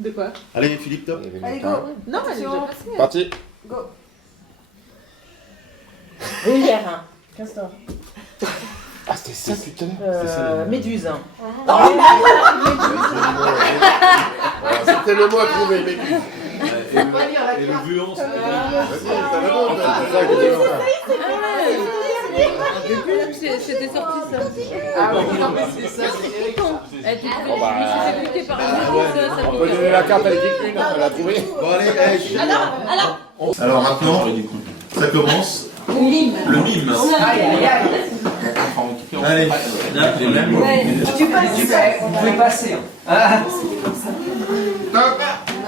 De quoi? Allez, Philippe, top. Il y avait Allez, longtemps. go. Non, elle est déjà passée. Parti. Go. Rivière. Castor. Ah, c'était ça, putain. Méduse. C'était le mot à trouver, mais. Et le gluant, C'est ça que C'était sorti ça. Ah oui, non mais c'est ça, c'est Eric. Bon, bah, C'est piqué par une on peut donner la carte à l'équipe 1, on l'a trouvée. Bon, allez, alors maintenant, ça commence. Le mime. Aïe aïe aïe. Allez, les mêmes mots. Tu pouvais passer. Ah.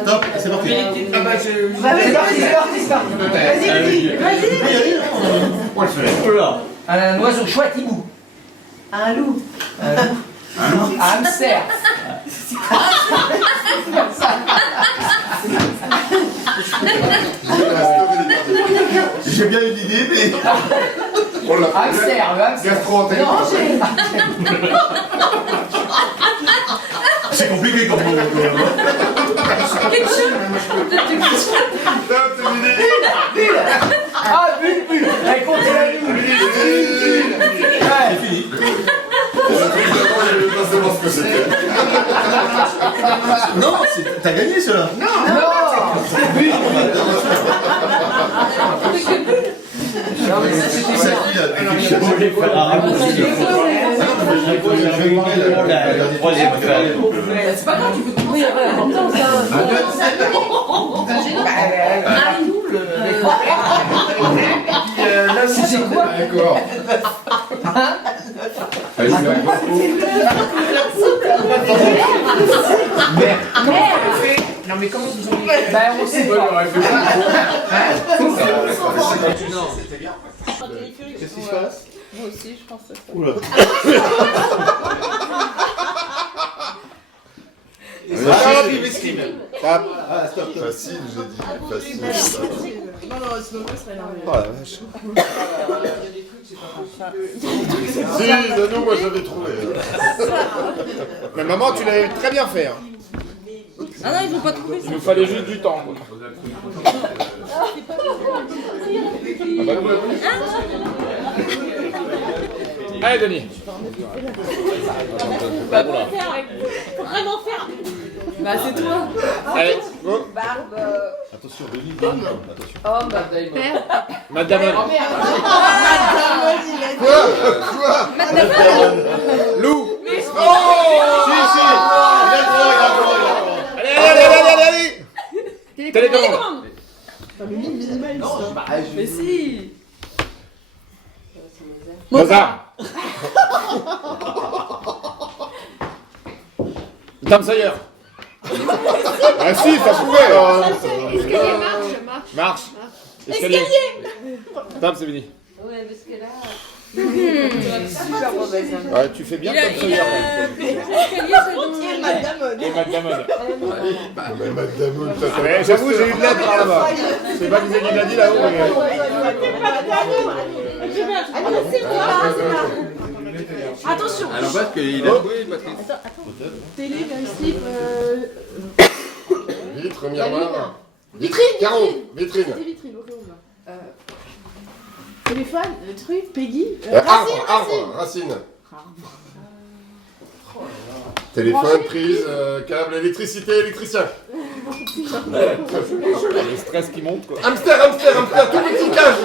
Top, c'est parti. C'est parti. Un oiseau chouette hibou. Un loup. Un hamster. J'ai bien une idée, mais. Hamster, le hamster. Gastro-entérite. C'est compliqué comme mot. Ah, bulle. Allez, continue. C'est fini. Non, t'as gagné cela. Non, c'est bulle. C'est pas grave, tu peux trouver en même temps ça. Là, c'est quoi? D'accord. Non mais comment vous ont fait? Bah on sait pas. Qu'est-ce qui se passe? Moi aussi, je pense que ça. Oula. Alors, il m'escrime. Ah, stop. Facile, j'ai dit. Facile. Non, sinon, ça serait énorme. Oh la vache. Si, donne-nous, moi j'avais trouvé. Mais maman, tu l'avais très bien fait. Hein. Ah non, il faut pas trouver Il ça. nous fallait juste du temps. Quoi. Allez, Denis. Faut vraiment faire. Bah, c'est toi. Allez, go. Barbe. Attention, Denis, donne. Attention. Homme. Père. Madame. Quoi? Lou. Si, si. Il a le droit, il a le droit. Allez. Télécommande. Mais si. Mozart. Tom Sawyer. Ah si, ça pouvait. Marche. Escalier. Tom, c'est fini. Ouais, parce que là. Super mauvaise. Ouais, tu fais bien Tom Sawyer. Et Matt Damon. Mais Madame, Ouais, j'avoue, j'ai eu de l'aide par là-bas. Je sais pas qui c'est qui l'a dit là-haut, mais... C'est moi. Attention. Alors parce qu'il a joué, Patrice. Télé, slip, vitre, miroir. Vitrine. Carreau. Vitrine. des vitrines, ok, on va. Téléphone, truc, Peggy. Arbre. Racine. Téléphone, prise, câble, électricité, électricien. Le stress qui monte, quoi. Hamster, tout petit cage.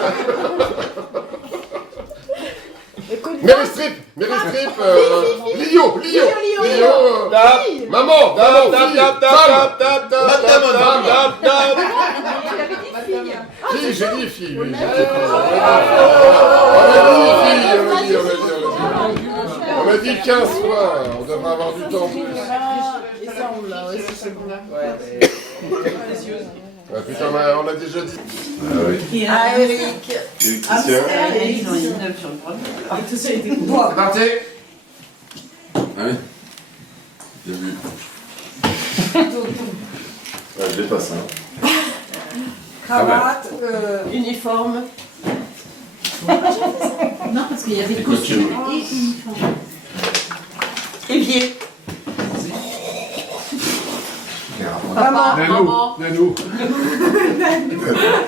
Mary Strip, Lio, maman, fille, j'ai dit fille, oui. On m'a dit 15 fois, on devrait avoir du temps en plus. Et ça, on l'a, ouais, c'est bon. Ah, putain, on l'a déjà dit. Ah, Eric. Christian. C'est parti. Allez. Bien vu. Je l'ai pas ça. Cravate, uniforme. Non, parce qu'il y avait le costume et uniforme. Évier. Nanou.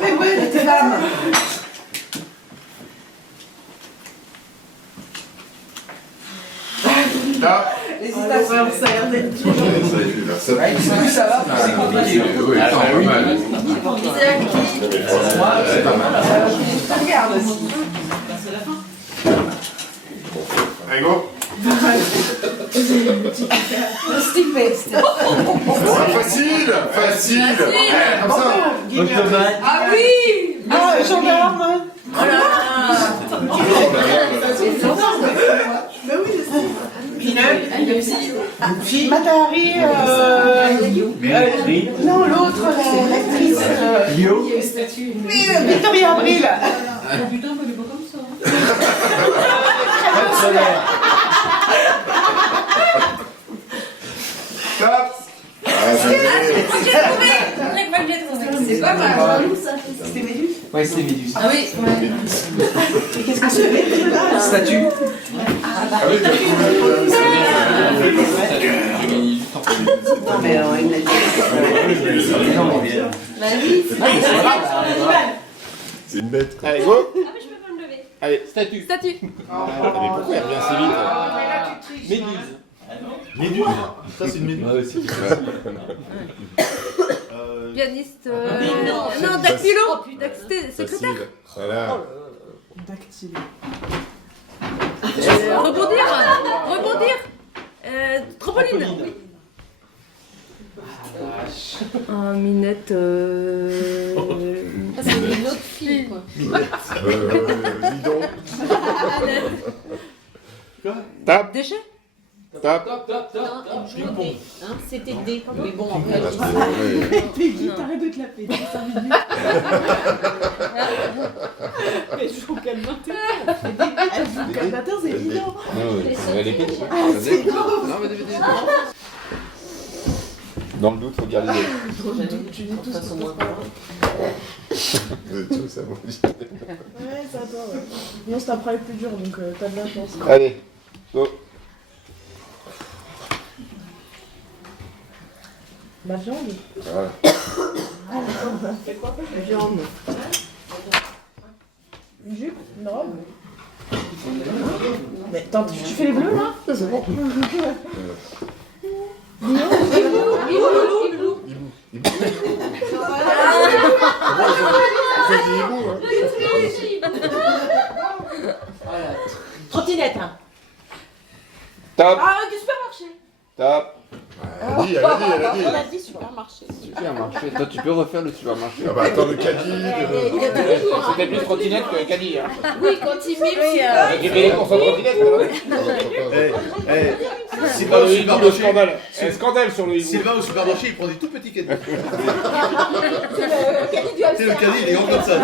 Mais ouais, t'es femme. Là. Hésitation, ça a l'air d'être dur. Ça a été Plus ça va, plus c'est compliqué. Oui, attends, pas mal. C'est pas mal. Regarde aussi. Allez, go. Facile. Comme ça. Ah oui. Ah, gendarme. Oh là là. Mais oui, je sais. Peanut. Matahari. Non, l'autre, l'actrice. Oui, Victoria Abril. Putain, on peut pas comme ça. Top. C'est pas mal. C'était Méduse. Ouais, c'est Méduse. Ah oui, ouais. Qu'est-ce que c'est? Statue. Non, mais il m'a dit. C'est une bête. Allez, go. Ah, mais je peux pas me lever. Allez, statue. Statue. Mais pourquoi il revient si vite? Méduse. Ça, c'est une méduse. Pianiste. Non, dactylo. Secrétaire. Voilà. Dactylo. Rebondir. Trampoline. Minette. C'est une autre fille, quoi. Dis donc. Tape. Déchet. Tape. C'était D. Mais bon, en fait, Peggy, t'arrêtes de te la péter 5 minutes. Mais je joue au 4-21. Elle joue au 4-21, c'est évident. Elle est petite. Ah, c'est énorme. Non, mais dans le doute, faut garder des. Tu dis tout ça. Tout ça, moi. Ouais, ça attend. Ouais. Non, c'est un problème plus dur, donc t'as de la chance. Allez, go. La viande. Voilà. C'est quoi la viande? Une jupe? Une robe? Mais attends, tu fais les bleus là? C'est bon. Trottinette. Top. Ah, du supermarché. Top. Elle a dit. Elle a dit supermarché. Supermarché. Toi, tu peux refaire le supermarché. Ah bah attends, le caddie. C'était plus trottinette que caddie. Hein. Oui, quand il mime, J'ai payé pour son trottinette. Sylvain au supermarché. C'est scandale sur le hibou. Sylvain au supermarché, il prend des tout petits caddies. c'est le caddie du C'est le caddie, il est grand comme ça.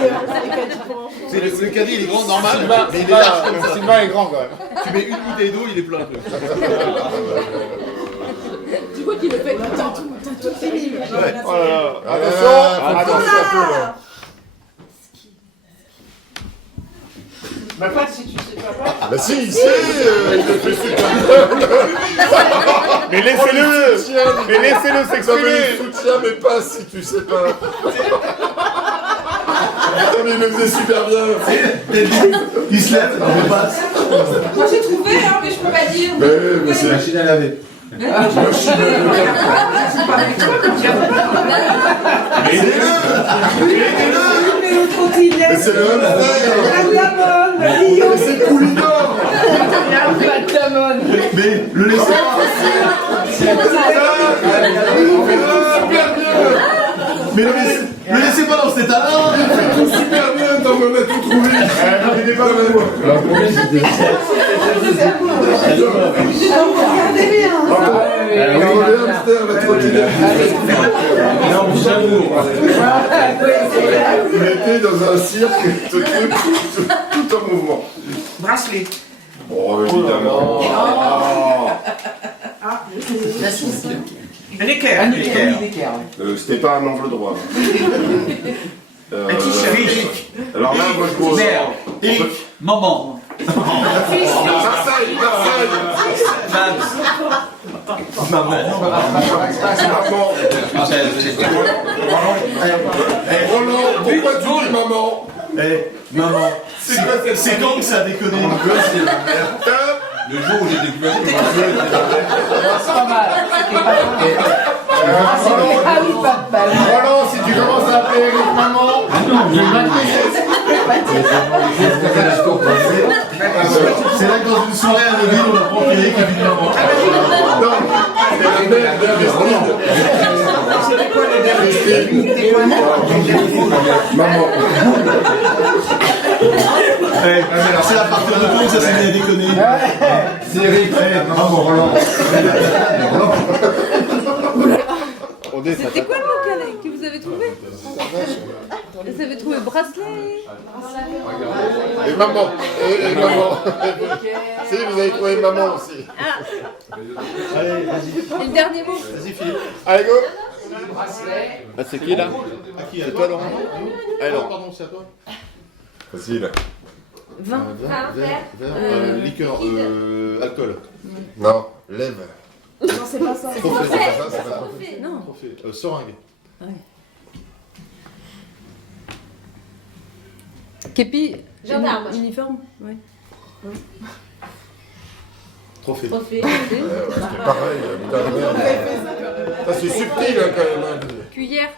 C'est le caddie, il est grand normal. Mais il est Sylvain, large comme ça. Sylvain est grand quand même. Tu mets une bouteille d'eau, il est plein. Tu vois qu'il le fait. T'as tout fini. Ouais. Oh là là. Attention. Attention. Bah pas si tu sais pas. Bah si, il sait, il le fait super bien. Mais laissez-le. Mais laissez-le Ça me s'exprimer. le soutient, mais pas si tu sais pas. Mais il le faisait super bien. Il se lève, non mais passe. Moi j'ai trouvé, hein, mais je peux pas dire. Mais c'est la machine à laver. C'est pas avec toi, mais tu as pas. Mais le trottinette. Mais c'est le hamster. La Guillaume. Mais c'est Poulidor. Mais le laissez pas. Super bien. Mais le laissez pas dans cet état-là. Il fait tout super bien, t'en on a tout trouvé. Il est pas mal. Regardez bien. Alors le hamster, la trottinette. Il était dans un cirque, tout en mouvement. Bracelet. Oh, évidemment. Un équerre. C'était pas un angle droit. Un t-shirt. Alors là, moi je pose. Eric. Maman. Marseille. Maman. Roland, pourquoi tu dis maman? Maman. C'est quand que ça a déconné? Le jour où j'ai découvert que C'est pas mal. Roland, si tu commences à appeler Eric maman, C'est là que dans une soirée à Neuville, on apprend qu'Eric est vite maman. non, c'est la mère d'Aristide. Maman. C'est la partie de retour, ça s'est mis à déconner. C'est Eric. Maman, Roland. C'était quoi le mot que vous avez trouvé? Vous avez trouvé bracelet. Et maman. Et maman. Si, vous avez trouvé maman aussi. Allez, vas-y. Et le dernier mot? Vas-y, Philippe. Allez, go. Ah, c'est qui là? À qui? C'est toi, Laurent? Allez, Laurent. Pardon, c'est à toi. Facile. Vin. Liqueur, alcool. Non, lève. Non, c'est pas ça. Trophée. C'est pas trophée. Non. Trophée. Seringue. Képi. Gendarme. Uniforme. Ouais. Trophée. Trophée. C'est pareil, putain de merde. Ça, c'est subtil hein, quand même. Cuillère.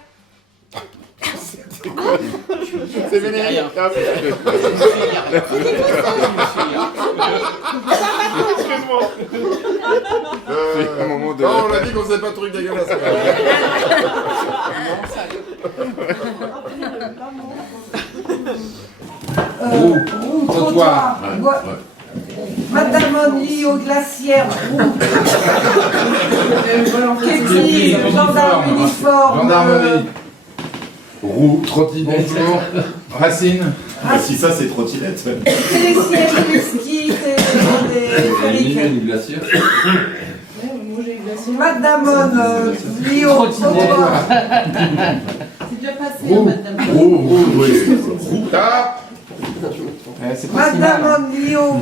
C'est Vénérie. Excuse-moi. Un moment de... Non, on a dit qu'on faisait pas de trucs dégueulasses. Trottoir. Madame Only au glaciaire. Képi, gendarme uniforme. Gendarmerie. Roue, trottinette. Racine. Ah si, ça c'est trottinette. Télésiège, whisky, Une glacière. Madame Only au trottoir. C'est déjà passé, madame. Roue, tape. Madame Only au...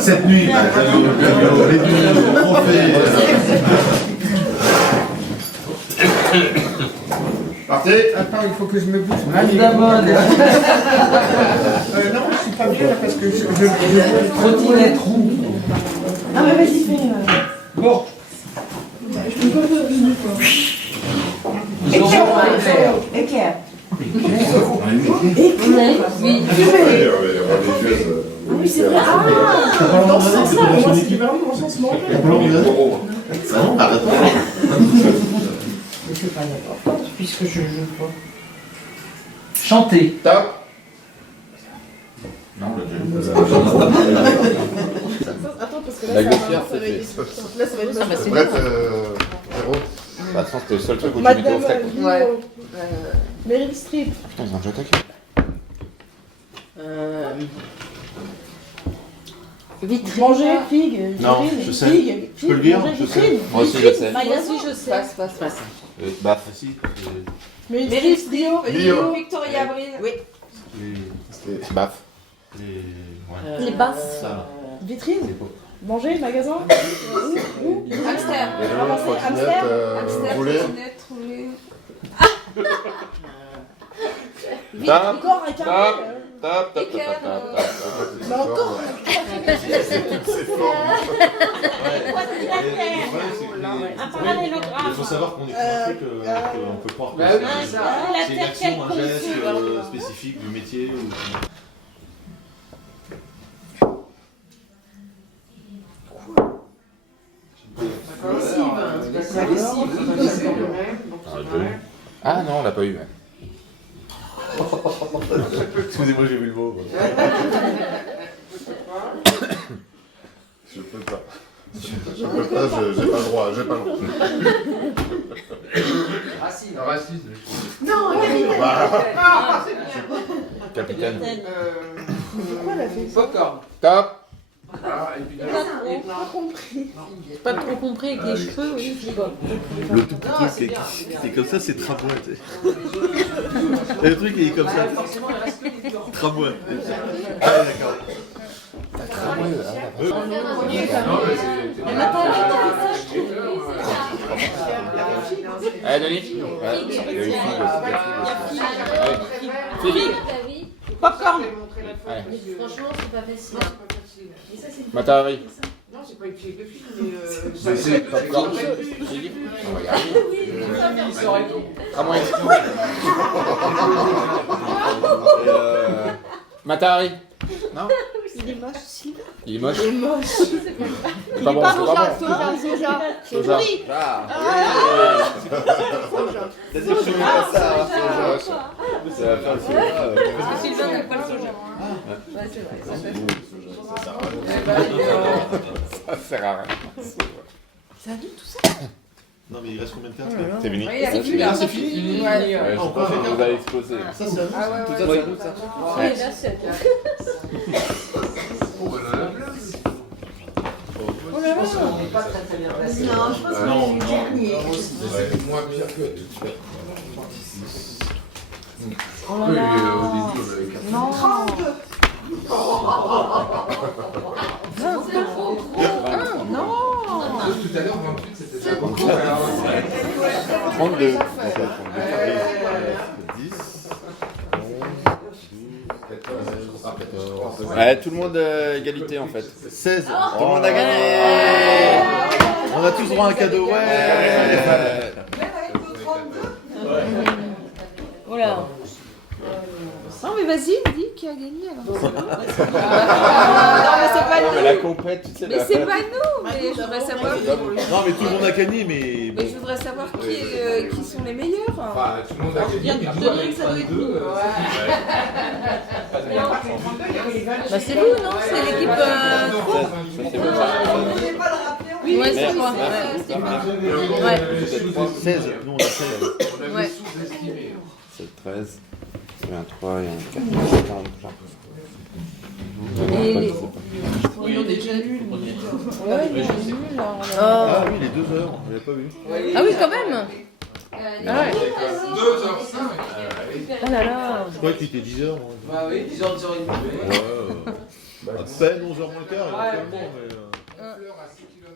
Cette nuit, les trophées. Partez. Attends, il faut que je me bouge. Madame Only. Non, je suis pas bien là parce que je trottinette roue. Ah mais vas-y, fais... Bon. Équerre. Oui. Oui, c'est vrai. Ah, dans ce sens-là, moi, c'est équivalent dans le sens manger. Ça non, arrête pas. Mais c'est pas n'importe puisque je joue pas. Chanter. Tape. Attends, parce que là, La ça glacière, va c'est être... Là, ça va être... Bref, Zéro. De toute façon, c'était le seul truc où tu Madame mettais au frais. Ouais. Meryl Streep. Putain, ils ont déjà attaqué. Vitrine. Manger, figue. Non, vitrine, je sais. figue, Je peux le dire, manger, je sais. vitrine. Moi aussi, je sais. Moi aussi, je sais. Passe. Baf. Meryl Streep. Lio. Victoria Abril. Oui. Baf. Les basses. Vitrine. Manger, magasin. Hamster. Hamster. Rouler. Trottinette, rouler. Tape. Encore un carré. Tape. Équerre. Mais encore. Un parallélogramme. Il faut savoir qu'on écrit un truc qu'on peut croire que Bah oui, c'est La une terre action, un quelle geste conçue. spécifique du métier. Ou... Ah non, on l'a pas eu. Ouais. Excusez-moi, j'ai vu le mot. Je peux pas. J'ai pas le droit, j'ai pas le droit. Racine. Non, Capitaine. pourquoi elle a fait ça? Popcorn. Tape. Pas trop compris avec les cheveux, oui. Le tout petit truc qui est comme ça, c'est tramway. Et le truc il est comme ça. Tramway. Ah d'accord. Allez, Denis. Ouais. Il y a eu figue aussi. Figue. Popcorn. Franchement, c'est pas facile. Matari. Non, c'est pas une fiche de film, C'est popcorn. Figue. On va y arriver. Tramway. Matari. Non. Il est moche, si. Il est moche. Il est moche. C'est pas bon, c'est pas bon. Soja. Soja. C'est la fin de soja. Parce que Sylvain n'aime pas le soja. Ouais, c'est vrai. Ça sert à rien. Ça a vu tout ça? Non mais il reste combien de cartes? C'est fini. Oui, c'est fini. C'est fini. Ouais. Ouais, je pense que vous allez exploser. Ça c'est à nous. Ah ouais, Tout ouais. ça c'est à nous ça. Oui, là, c'est Oh là là. On n'est pas très bien placé. Non, je pense qu'on est le dernier. C'est moins pire que. Oh là là. Non. 32. Non. Tout à l'heure, 28, c'était ça. 32. 10, 11, 12, 14. Ouais, tout le monde égalité en fait. 16. Tout le monde a gagné. On a tous droit à un cadeau. Ouais. Voilà. Ça, mais mais vas-y, dis qui a gagné alors. Non, mais c'est pas nous. La compète, tu sais. Mais c'est pas nous, mais je voudrais savoir. Non, mais tout le monde a gagné, mais. Mais je voudrais savoir qui sont les meilleurs. Enfin, tout le monde a gagné. Ça doit être nous. Bah c'est vous, non? C'est l'équipe 3. Oui, Ouais, c'est moi. Ouais. 16, nous on a 16. Ouais. 7, 13. Il y a un 3, il y a un 4, Et les... On est déjà nuls. Ouais, il est nul, là. Ah oui, les 2 heures, on l'avait pas vu. Ah oui, quand même. Ah ouais. 2h05. Oh là là. Je croyais qu'il était 10 heures. Moi. Bah oui, 10h, 10h30. Ouais, à peine 11h moins le quart, éventuellement. Mais, Fleur à 6 km.